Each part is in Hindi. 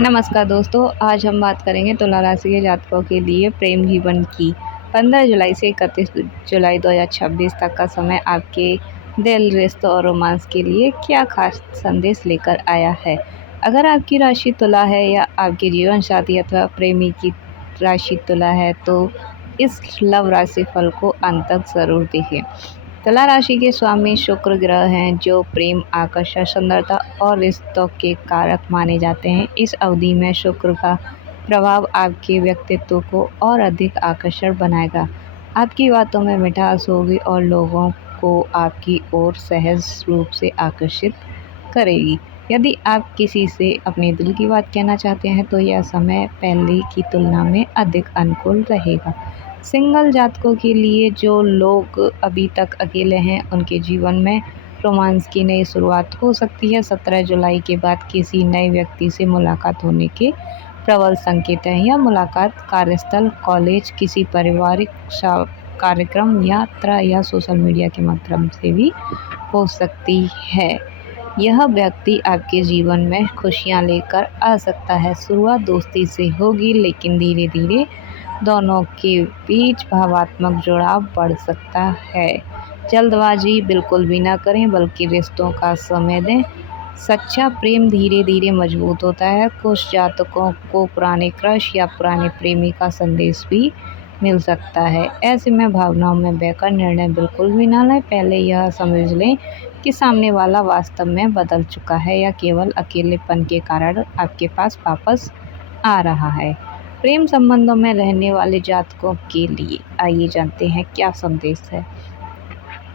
नमस्कार दोस्तों, आज हम बात करेंगे तुला राशि के जातकों के लिए प्रेम जीवन की। 15 जुलाई से 31 जुलाई 2026 तक का समय आपके दिल, रिश्तों और रोमांस के लिए क्या खास संदेश लेकर आया है। अगर आपकी राशि तुला है या आपके जीवन साथी अथवा प्रेमी की राशि तुला है तो इस लव राशि फल को अंत तक ज़रूर देखें। तुला राशि के स्वामी शुक्र ग्रह हैं जो प्रेम, आकर्षण, सुंदरता और रिश्तों के कारक माने जाते हैं। इस अवधि में शुक्र का प्रभाव आपके व्यक्तित्व को और अधिक आकर्षक बनाएगा। आपकी बातों में मिठास होगी और लोगों को आपकी ओर सहज रूप से आकर्षित करेगी। यदि आप किसी से अपने दिल की बात कहना चाहते हैं तो यह समय पहले की तुलना में अधिक अनुकूल रहेगा। सिंगल जातकों के लिए जो लोग अभी तक अकेले हैं उनके जीवन में रोमांस की नई शुरुआत हो सकती है। 17 जुलाई के बाद किसी नए व्यक्ति से मुलाकात होने के प्रबल संकेत हैं। यह मुलाकात कार्यस्थल, कॉलेज, किसी पारिवारिक कार्यक्रम, यात्रा या सोशल मीडिया के माध्यम से भी हो सकती है। यह व्यक्ति आपके जीवन में खुशियां लेकर आ सकता है। शुरुआत दोस्ती से होगी लेकिन धीरे धीरे दोनों के बीच भावात्मक जुड़ाव बढ़ सकता है। जल्दबाजी बिल्कुल भी ना करें बल्कि रिश्तों का समय दें। सच्चा प्रेम धीरे धीरे मजबूत होता है। कुछ जातकों को पुराने क्रश या पुराने प्रेमी का संदेश भी मिल सकता है। ऐसे में भावनाओं में बहकर निर्णय बिल्कुल भी ना लें। पहले यह समझ लें कि सामने वाला वास्तव में बदल चुका है या केवल अकेलेपन के कारण आपके पास वापस आ रहा है। प्रेम संबंधों में रहने वाले जातकों के लिए आइए जानते हैं क्या संदेश है।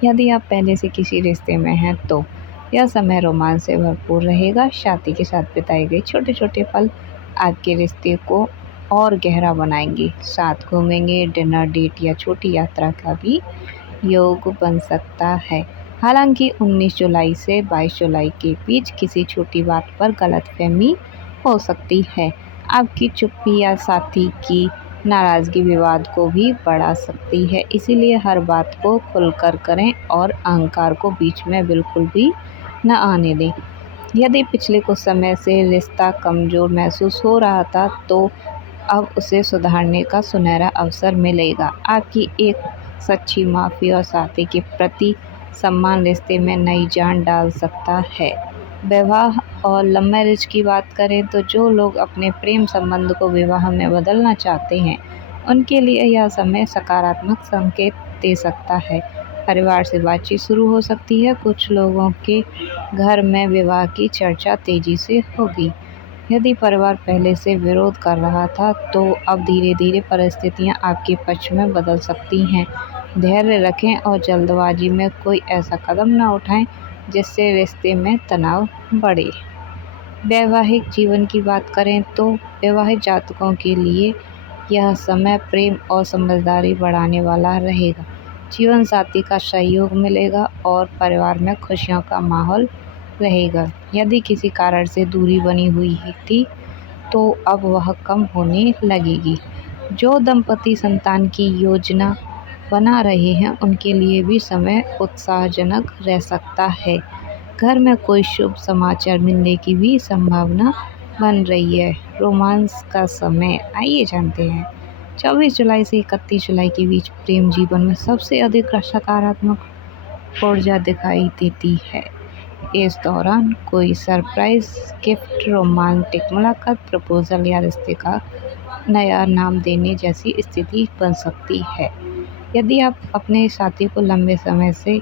यदि आप पहले से किसी रिश्ते में हैं तो यह समय रोमांस से भरपूर रहेगा। साथी के साथ बिताए गए छोटे छोटे पल आपके रिश्ते को और गहरा बनाएंगे। साथ घूमेंगे, डिनर डेट या छोटी यात्रा का भी योग बन सकता है। हालांकि 19 जुलाई से 22 जुलाई के बीच किसी छोटी बात पर गलतफहमी हो सकती है। आपकी चुप्पी या साथी की नाराज़गी विवाद को भी बढ़ा सकती है। इसीलिए हर बात को खुलकर करें और अहंकार को बीच में बिल्कुल भी न आने दें। यदि पिछले कुछ समय से रिश्ता कमज़ोर महसूस हो रहा था तो अब उसे सुधारने का सुनहरा अवसर मिलेगा। आपकी एक सच्ची माफ़ी और साथी के प्रति सम्मान रिश्ते में नई जान डाल सकता है। विवाह और लव मैरिज की बात करें तो जो लोग अपने प्रेम संबंध को विवाह में बदलना चाहते हैं उनके लिए यह समय सकारात्मक संकेत दे सकता है। परिवार से बातचीत शुरू हो सकती है। कुछ लोगों के घर में विवाह की चर्चा तेजी से होगी। यदि परिवार पहले से विरोध कर रहा था तो अब धीरे धीरे परिस्थितियां आपके पक्ष में बदल सकती हैं। धैर्य रखें और जल्दबाजी में कोई ऐसा कदम न उठाएं जिससे रिश्ते में तनाव बढ़े। वैवाहिक जीवन की बात करें तो वैवाहिक जातकों के लिए यह समय प्रेम और समझदारी बढ़ाने वाला रहेगा। जीवन साथी का सहयोग मिलेगा और परिवार में खुशियों का माहौल रहेगा। यदि किसी कारण से दूरी बनी हुई थी तो अब वह कम होने लगेगी। जो दंपति संतान की योजना बना रहे हैं उनके लिए भी समय उत्साहजनक रह सकता है। घर में कोई शुभ समाचार मिलने की भी संभावना बन रही है। रोमांस का समय आइए जानते हैं। 24 जुलाई से 31 जुलाई के बीच प्रेम जीवन में सबसे अधिक सकारात्मक ऊर्जा दिखाई देती है। इस दौरान कोई सरप्राइज गिफ्ट, रोमांटिक मुलाकात, प्रपोजल या रिश्ते का नया नाम देने जैसी स्थिति बन सकती है। यदि आप अपने साथी को लंबे समय से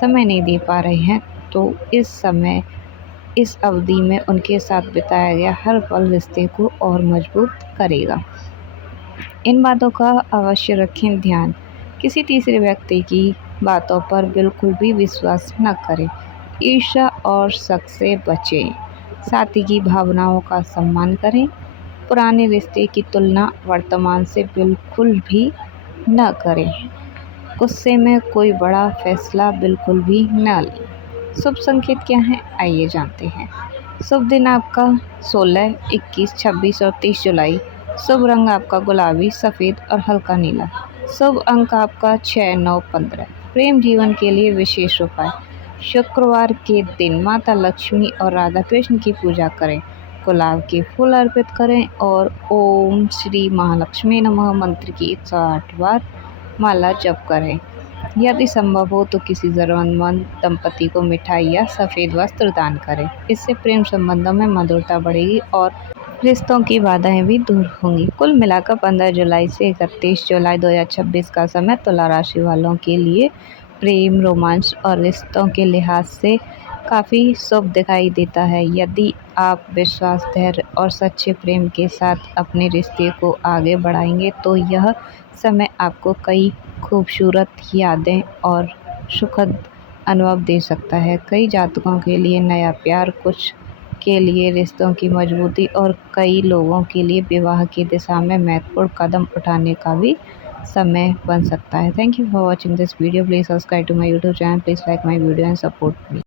समय नहीं दे पा रहे हैं तो इस अवधि में उनके साथ बिताया गया हर पल रिश्ते को और मजबूत करेगा। इन बातों का अवश्य रखें ध्यान। किसी तीसरे व्यक्ति की बातों पर बिल्कुल भी विश्वास न करें। ईर्ष्या और शक से बचें। साथी की भावनाओं का सम्मान करें। पुराने रिश्ते की तुलना वर्तमान से बिल्कुल भी न करें। गुस्से में कोई बड़ा फैसला बिल्कुल भी न लें। शुभ संकेत क्या हैं आइए जानते हैं। शुभ दिन आपका 16, 21, 26 और 30 जुलाई। शुभ रंग आपका गुलाबी, सफ़ेद और हल्का नीला। शुभ अंक आपका 6, 9, 15। प्रेम जीवन के लिए विशेष उपाय। शुक्रवार के दिन माता लक्ष्मी और राधा कृष्ण की पूजा करें। गुलाब के फूल अर्पित करें और ओम श्री महालक्ष्मी नमः मंत्र की 108 बार माला जप करें। यदि संभव हो तो किसी ज़रूरतमंद दंपति को मिठाई या सफ़ेद वस्त्र दान करें। इससे प्रेम संबंधों में मधुरता बढ़ेगी और रिश्तों की बाधाएं भी दूर होंगी। कुल मिलाकर 15 जुलाई से 31 जुलाई 2026 का समय तुला राशि वालों के लिए प्रेम, रोमांस और रिश्तों के लिहाज से काफ़ी शुभ दिखाई देता है। यदि आप विश्वास, धैर्य और सच्चे प्रेम के साथ अपने रिश्ते को आगे बढ़ाएंगे तो यह समय आपको कई खूबसूरत यादें और सुखद अनुभव दे सकता है। कई जातकों के लिए नया प्यार, कुछ के लिए रिश्तों की मजबूती और कई लोगों के लिए विवाह की दिशा में महत्वपूर्ण कदम उठाने का भी समय बन सकता है। Thank you for watching this video. Please subscribe to my YouTube channel. Please like my video and support me.